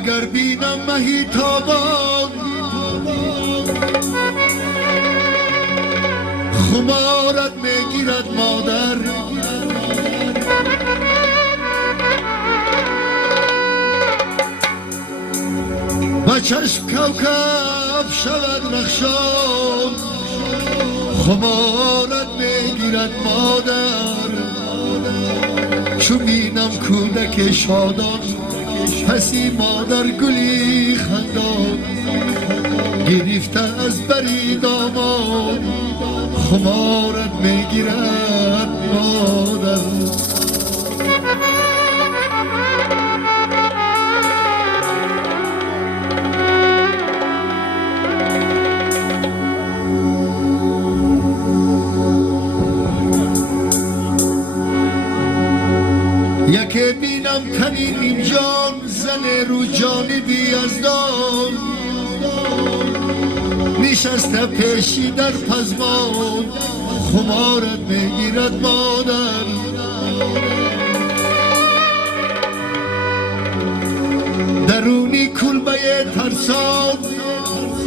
اگر بینم مهی تابان خمارت میگیرد مادر و چشم کوکب شود رخشان خمارت میگیرد مادر چون بینم کودک شادان پسی مادر گلی خندان گرفته از بری دامان خمارت میگیرد مادر یکی بینم تنی نیم جان زن رو جانبی از دام نشسته پیشی در پزمان خمارت میگیرد مادر درونی کلبه ترسان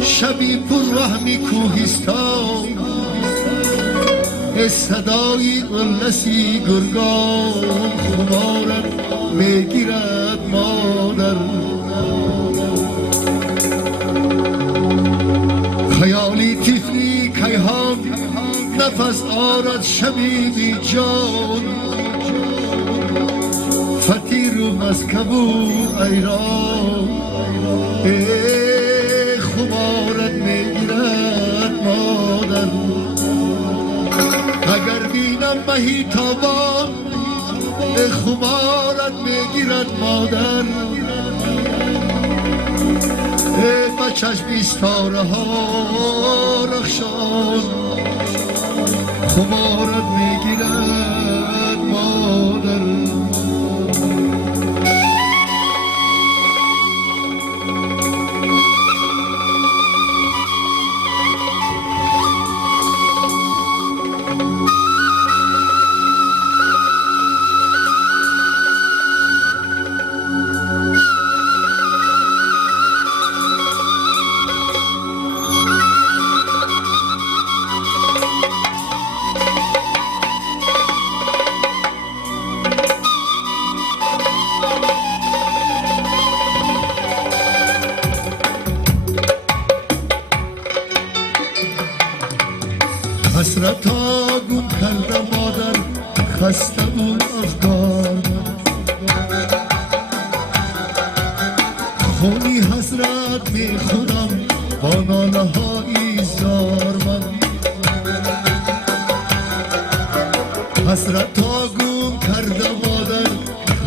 شبی پر رحمی کوهستان صدای قلسی گرگان خمارت میگیرد مادر خیالی طفلی کیهان نفس آرد شبی بی جان فتیر و مسکبو ایران خمارت میگیرد مادر اگر بینم مهی تابان خمارت میگیرد مادر با چشم ستاره ها رخشان خمارت میگیرد مادر حسرتا گم کرده مادر خسته بود افکار خونی حسرت می خودم با ناله های زار من حسرتا گم کرده مادر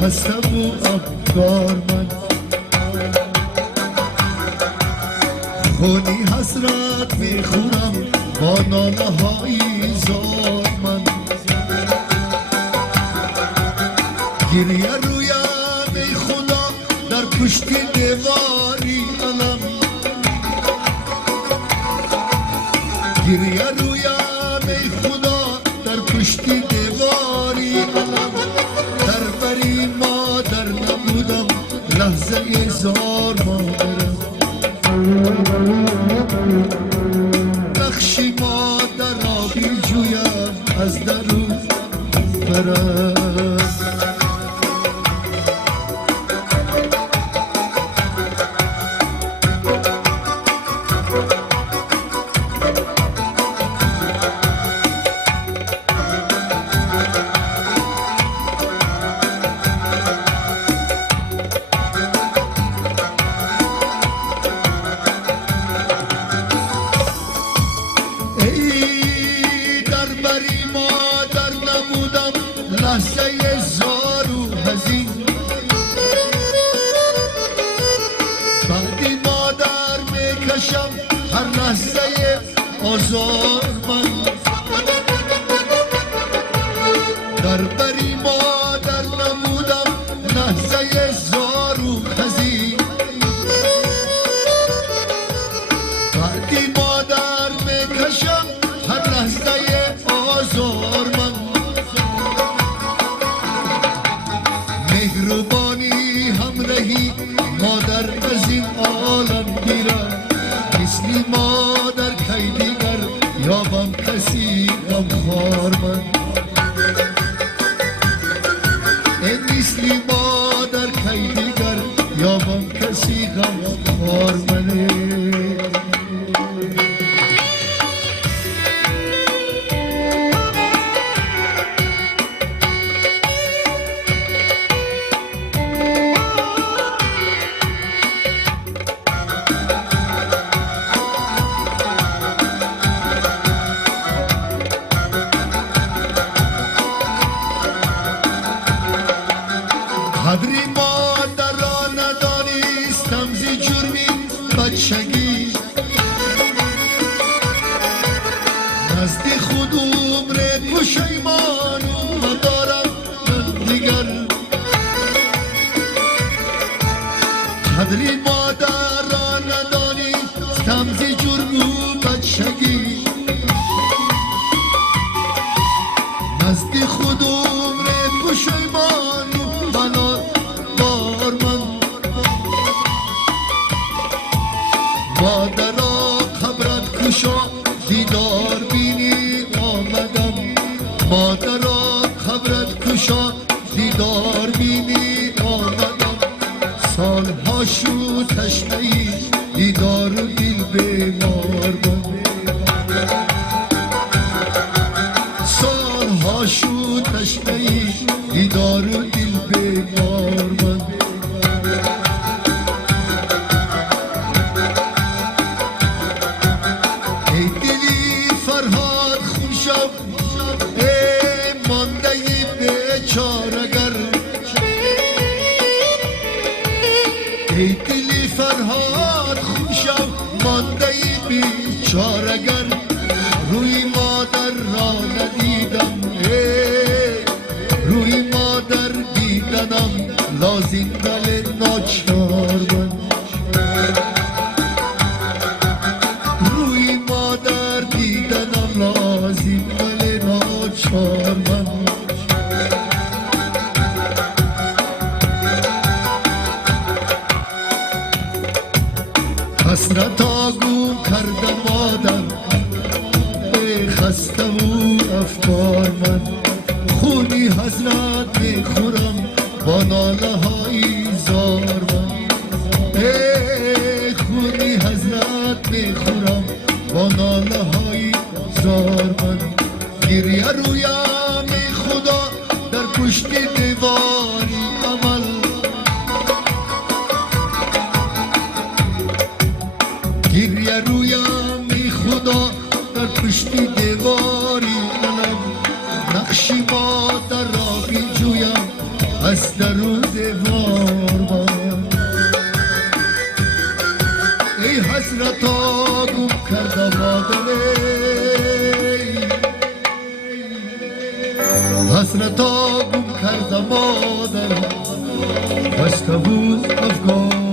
خسته بود افکار من خونی حسرت می خودم با ناله های زار من گریه رویم ای خدا در پشت دیواری علم گریه رویم ای خدا در پشت دیواری علم در بری مادر نبودم لحظه زار مادرم بخشی مادر آبی جویم از درون برم لحظه زار و حزین بعدی مادر میکشم هر لحظه آزار من در بری مادر نمودم لحظه زار و حزین بعدی مادر میکشم هر لحظه آزار من مهربانی همراهی مادر مادر کی دیگر یابم کسی غمخوار منه قدری مادر را ندانستم زی جرمی بچگی نزد خود عمر پشیمان ندارم من دیگر قدری مادر را ندانستم زی جرمی بچگی نزد خود عمر پشیمان مادرا قبرت کشا دیدار بینی آمدم مادرا قبرت کشا دیدار بینی آمدم سالها شو تشنهی دیدار و دل بیمار من سالها شو تشنهی دیدار و دل بیمار من ای دلی فرهاد خوشم مانده بیچارگر روی مادر را ندیدم روی مادر دیدنم لازم دل ناچار من روی مادر دیدنم لازم دل ناچار من حسرتا گم کردم مادر به خسته و افکار من خونی حضرت میخورم با ناله های زار من خونی حضرت میخورم با ناله های زار من گریه رویم خدا در پشت دیواری عمل گریه رویم خدا در پشت دیواری منم نقشی مادر را بیجویم از در و دیوار من ای حضرتا گم کرده مادر حضرتا گم کرده مادر بسته بود افغان